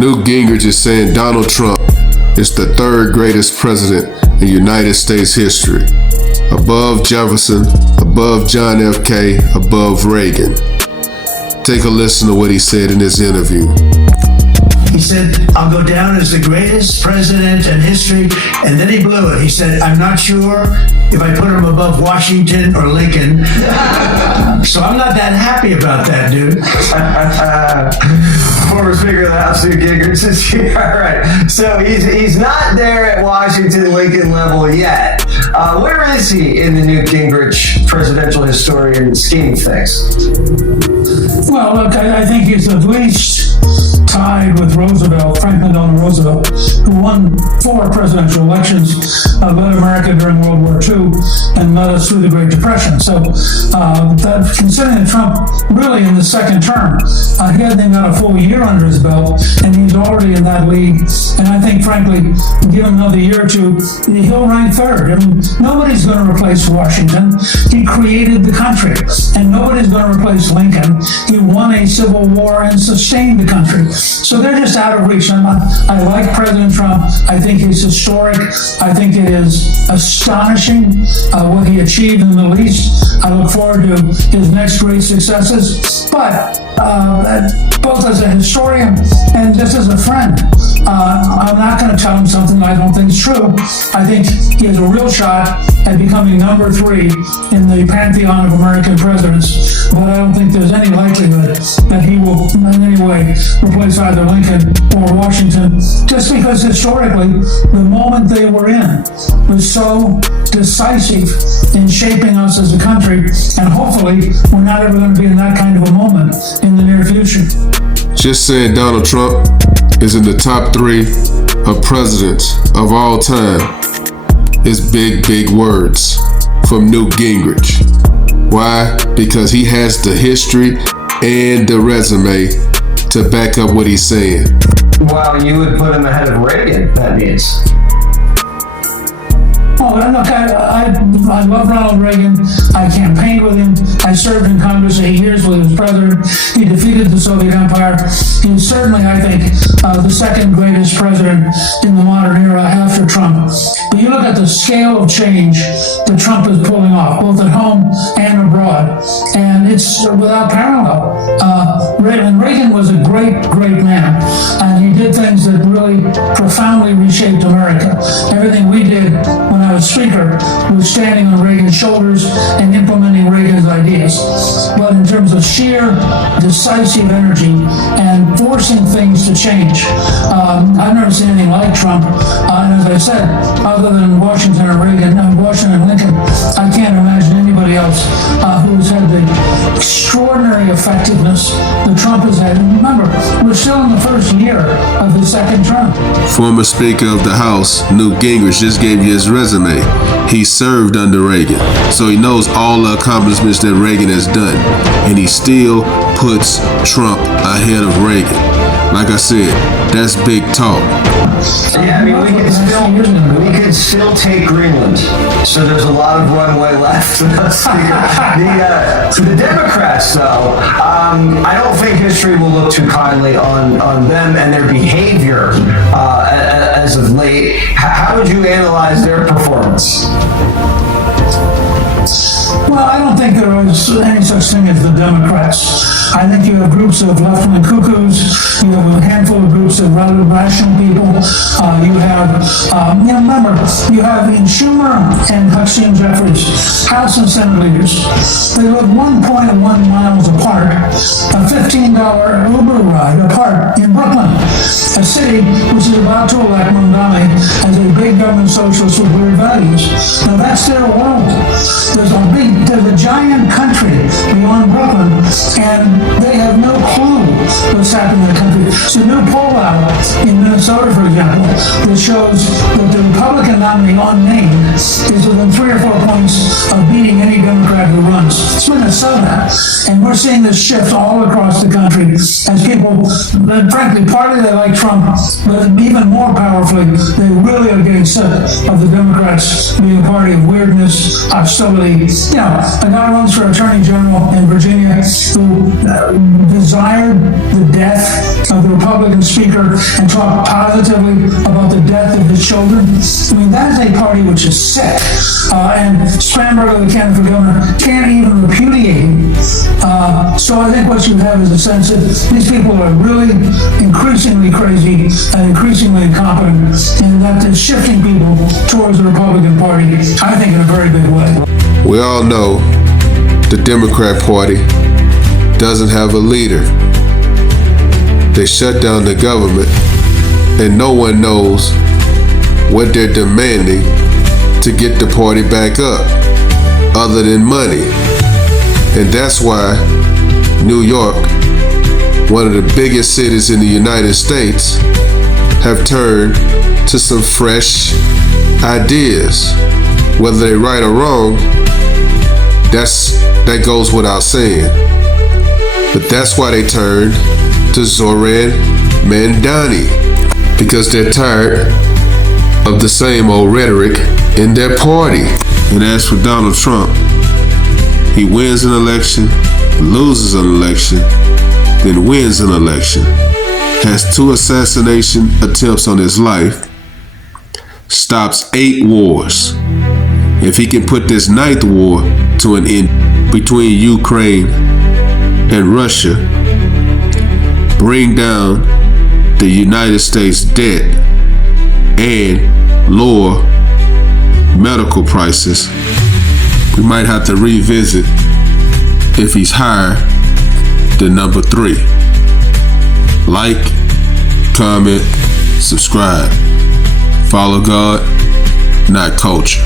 Newt Gingrich is saying Donald Trump is the third greatest president in United States history. Above Jefferson, above John F. K., above Reagan. Take a listen to what he said in this interview. He said, I'll go down as the greatest president in history. And then he blew it. He said, I'm not sure if I put him above Washington or Lincoln. So I'm not that happy about that, dude. Former Speaker of the House, Newt Gingrich is here. All right. So he's not there at Washington, Lincoln level yet. Where is he in the Newt Gingrich presidential historian scheme of things? Well, look, I think he's at least tied with Roosevelt, Franklin Delano Roosevelt, who won 4 presidential elections, led America during World War II, and led us through the Great Depression. So, that, considering that Trump really in the second term, he hasn't even got a full year under his belt, and he's already in that league. And I think, frankly, give him another year or two, he'll rank third. I mean, nobody's going to replace Washington. He created the country, and nobody's going to replace Lincoln. He won a civil war and sustained the country. So they're just out of reach. I like President Trump. I think he's historic. I think it is astonishing what he achieved in the Middle East. I look forward to his next great successes. But both as a historian and just as a friend, I'm not going to tell him something I don't think is true. I think he has a real shot at becoming number 3 in the pantheon of American presidents. But I don't think there's any likelihood that he will in any way replace either Lincoln or Washington, just because historically the moment they were in was so decisive in shaping us as a country, and hopefully we're not ever going to be in that kind of a moment in the near future. Just saying Donald Trump is in the top 3 of presidents of all time is big, big words from Newt Gingrich. Why? Because he has the history and the resume to back up what he's saying. Well, you would put him ahead of Reagan, that means. Oh, look, I love Ronald Reagan. I campaigned with him. I served in Congress 8 years with his president. He defeated the Soviet Empire. He's certainly, I think, the second greatest president in the modern era after Trump. But you look at the scale of change that Trump is pulling off, both at home and abroad, and it's without parallel. Reagan was a great, great man, and he did things that really profoundly reshaped America. Everything we did when I was Speaker was standing on Reagan's shoulders and implementing Reagan's ideas. But in terms of sheer decisive energy and forcing things to change, I've never seen anything like Trump. And as I said, other than Washington and Reagan, Washington and Lincoln, I can't imagine anybody else who's had the extraordinary effectiveness that Trump has had. And remember, we're still in the first year of his second term. Former Speaker of the House, Newt Gingrich, just gave you his resume. He served under Reagan, so he knows all the accomplishments that Reagan has done, and he still puts Trump ahead of Reagan. Like I said, that's big talk. Yeah, I mean, we could still take Greenland, so there's a lot of runway left. The Democrats, though, I don't think history will look too kindly on them and their behavior as of late. How would you analyze their performance? Well, I don't think there is any such thing as the Democrats. I think you have groups of left-wing cuckoos. You have a handful of groups of rather rational people. You have, remember, you have in Schumer and Hakeem Jeffries, House and Senate leaders. They live 1.1 miles apart, a $15 Uber ride apart in Brooklyn, a city which is about to elect Mondani as a big government socialist with weird values. Now that's their world. There's a giant country beyond Brooklyn, and they have no clue what's happening in the country. So new poll out in Minnesota, for example, that shows that the Republican nominee unnamed is within 3 or 4 points of beating any Democrat who runs. It's Minnesota. And we're seeing this shift all across the country as people, frankly, partly they like Trump, but even more powerfully, they really are getting sick of the Democrats being a party of weirdness, hostility. You know, a guy runs for Attorney General in Virginia who desired the death of the Republican Speaker and talked positively about the death of his children. I mean, that is a party which is sick. And Spanberger, the candidate for governor, can't even repudiate him. So I think what you have is a sense that these people are really increasingly crazy and increasingly incompetent, and that they're shifting people towards the Republican Party, I think, in a very big way. We all know the Democrat Party doesn't have a leader. They shut down the government, and no one knows what they're demanding to get the party back up, other than money. And that's why New York, one of the biggest cities in the United States, have turned to some fresh ideas. Whether they're right or wrong, that goes without saying. But that's why they turned to Zoran Mandani, because they're tired of the same old rhetoric in their party. And as for Donald Trump, he wins an election, loses an election, then wins an election, has 2 assassination attempts on his life, stops 8 wars. If he can put this 9th war to an end between Ukraine and Russia, bring down the United States debt, and lower medical prices, we might have to revisit if he's higher than number 3. Like, comment, subscribe. Follow God, not culture.